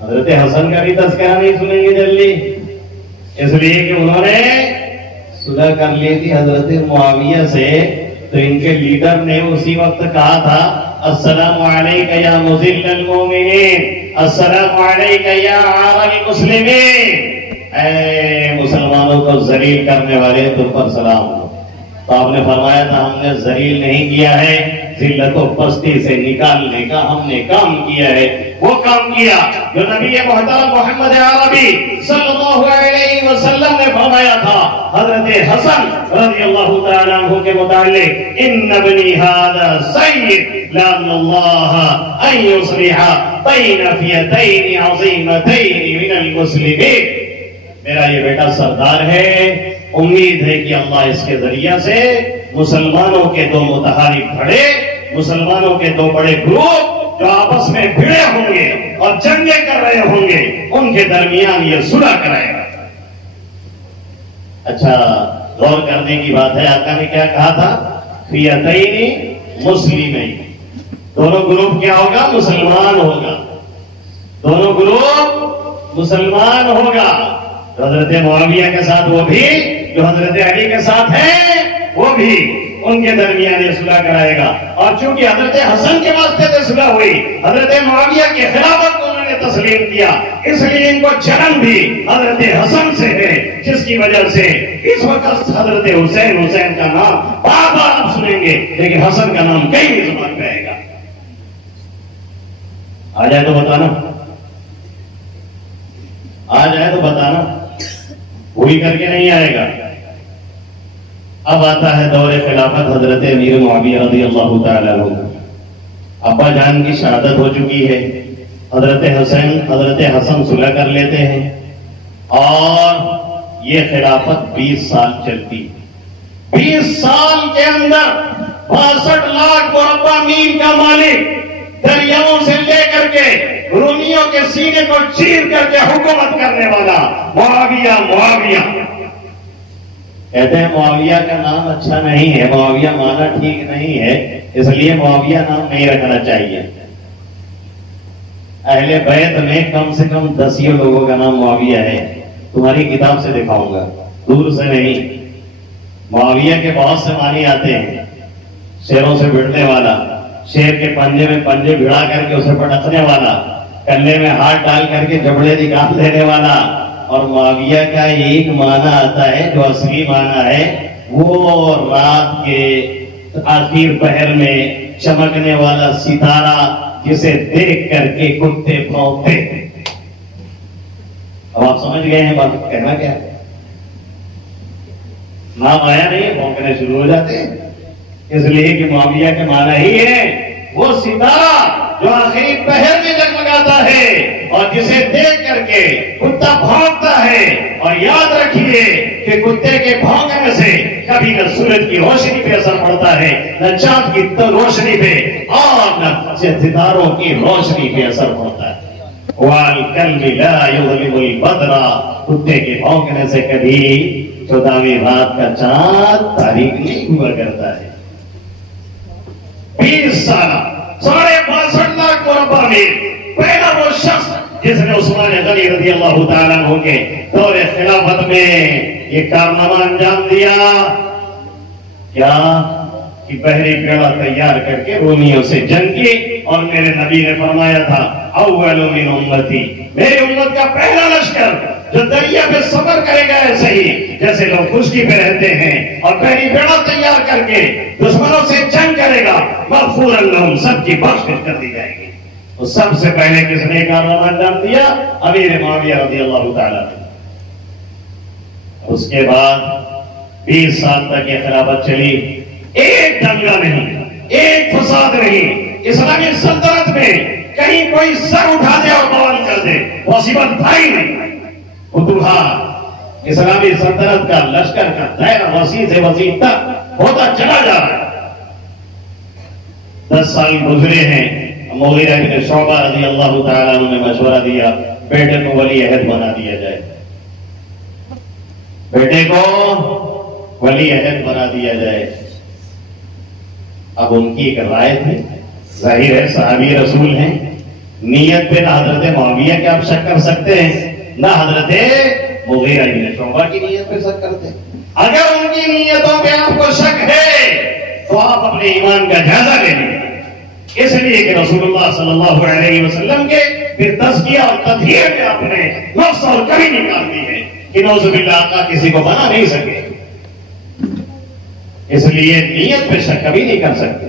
حضرت حسن کا بھی تذکرہ نہیں سنیں گے جلدی، اس لیے کہ انہوں نے صلح کر لی تھی حضرت معاویہ سے، تو ان کے لیڈر نے اسی وقت کہا تھا السلام علیک یا مذل المومنین، السلام علیک یا عار المسلمین، اے مسلمانوں کو ذلیل کرنے والے تم پر سلام ہو۔ تو آپ نے فرمایا تھا ہم نے ذلیل نہیں کیا ہے، ذلت و پستی سے نکالنے کا ہم نے کام کیا ہے، وہ کام کیا جو نبی محترم محمد عربی صلی اللہ علیہ وسلم نے فرمایا تھا حضرت حسن رضی اللہ تعالیٰ عنہ کے متعلق، ان ابنی ھذا سید لعل اللہ ان یصلح بین فئتین عظیمتین من المسلمین، میرا یہ بیٹا سردار ہے، امید ہے کہ اللہ اس کے ذریعہ سے مسلمانوں کے دو متحارب بھڑے، مسلمانوں کے دو بڑے گروپ جو آپس میں بھڑے ہوں گے اور جنگیں کر رہے ہوں گے، ان کے درمیان یہ صلح کرائے گا۔ اچھا غور کرنے کی بات ہے، آقا نے کیا کہا تھا؟ فئتین مسلمین، دونوں گروپ کیا ہوگا؟ مسلمان ہوگا، دونوں گروپ مسلمان ہوگا۔ حضرت معاویہ کے ساتھ وہ بھی، جو حضرت علی کے ساتھ ہیں وہ بھی، ان کے درمیان یہ صلح کرائے گا۔ اور چونکہ حضرت حسن کے واسطے سے صلح ہوئی، حضرت معاویہ کی خلافت کو انہوں نے تسلیم کیا، اس لیے ان کو جنم بھی حضرت حسن سے ہے، جس کی وجہ سے اس وقت حضرت حسین کا نام بار بار آپ سنیں گے، لیکن حسن کا نام کہیں بھی زبان پہ آئے گا۔ آ جائے تو بتانا، آ جائے تو بتانا، پوری کر کے نہیں آئے گا۔ اب آتا ہے دور خلافت حضرت امیر معاویہ رضی اللہ تعالیٰ عنہ۔ ابا جان کی شہادت ہو چکی ہے، حضرت حسن صلح کر لیتے ہیں، اور یہ خلافت 20 سال چلتی۔ 20 سال کے اندر 62 لاکھ مربع میل کا مالک، دریاؤں سے لے کر کے رومیوں کے سینے کو چیر کر کے حکومت کرنے والا معاویہ کہتے ہیں معاویہ کا نام اچھا نہیں ہے، معاویہ مانا ٹھیک نہیں ہے، اس لیے معاویہ نام نہیں رکھنا چاہیے۔ اہل بیت میں کم سے کم 10 لوگوں کا نام معاویہ ہے، تمہاری کتاب سے دکھاؤں گا، دور سے نہیں۔ معاویہ کے بہت سے معنی آتے ہیں، شیروں سے بھڑنے والا، شیر کے پنجے میں پنجے بھڑا کر کے اسے پٹکنے والا، کلے میں ہاتھ ڈال کر کے جبڑے نکال دینے والا۔ اور معاویہ کا ایک معنی آتا ہے جو اصلی معنی ہے، وہ رات کے آخر پہر میں چمکنے والا ستارہ جسے دیکھ کر کے کتے بھونکتے۔ اب آپ سمجھ گئے ہیں بات کہنا کیا ہے؟ نام آیا نہیں، بھونکنے شروع ہو جاتے ہیں، اس لیے کہ معاویہ کے معنی ہی ہے وہ ستارہ جو آخری پہر میں جگمگاتا ہے اور جسے دیکھ کر کے کتا بھونکتا ہے۔ اور یاد رکھیے کہ کتے کے بھونکنے سے کبھی نہ سورج کی روشنی پہ اثر پڑتا ہے، نہ چاند کی روشنی پہ، اور نہ ستاروں کی روشنی پہ اثر پڑتا ہے۔ وَالْكَلْبِ لَا يُظْلِمُ الْبَدْرَ، کتے کے بھونکنے سے کبھی 14ویں رات کا چاند تاریک نہیں ہوا کرتا ہے۔ 20 سال 62 لاکھ مربع میل، پہلا وہ شخص جس نے عثمان غنی رضی اللہ تعالیٰ عنہ کے دور خلافت میں یہ کارنامہ انجام دیا، کیا کہ بحری پیڑا تیار کر کے رومیوں سے جنگ کی۔ اور میرے نبی نے فرمایا تھا اول من امتی، میری امت کا پہلا لشکر جو دریا پہ سفر کرے گا ایسے ہی جیسے لوگ خشکی پہ رہتے ہیں، اور بحری پیڑا تیار کر کے دشمنوں سے جنگ کرے گا، مغفور لہم، سب کی بخشش کر دی جائے گی۔ تو سب سے پہلے کس نے کارنامہ انجام دیا؟ امیر معاویہ رضی اللہ تعالیٰ عنہ۔ اس کے بعد 20 سال تک یہ خلافت چلی، ایک دنگا نہیں، ایک فساد نہیں، اسلامی سلطنت میں کہیں کوئی سر اٹھا دے اور بوال کر دے، مصیبت بھائی نہیں۔ فتوحات، اسلامی سلطنت کا لشکر کا دائرہ وسیع سے وسیع تک ہوتا چلا جا رہا ہے۔ 10 سال گزرے ہیں، مغیرہ بن شعبہ رضی اللہ تعالیٰ عنہ نے مشورہ دیا بیٹے کو ولی عہد بنا دیا جائے، بیٹے کو ولی عہد بنا دیا جائے۔ اب ان کی ایک رائے تھی، ظاہر ہے صحابی رسول ہیں، نیت پہ نہ حضرت معاویہ کے آپ شک کر سکتے ہیں نہ حضرت مغیرہ بن شعبہ کی نیت پہ شک کرتے ہیں. اگر ان کی نیتوں پہ آپ کو شک ہے تو آپ اپنے ایمان کا جائزہ لے لیں. اس لیے کہ رسول اللہ صلی اللہ علیہ وسلم کے پھر تزکیہ اور تطہیر میں اپنے نفس اور کمی نکال دی ہے کہ نعوذ باللہ آقا کسی کو بنا نہیں سکے. اس لیے نیت پہ شک کبھی نہیں کر سکتے.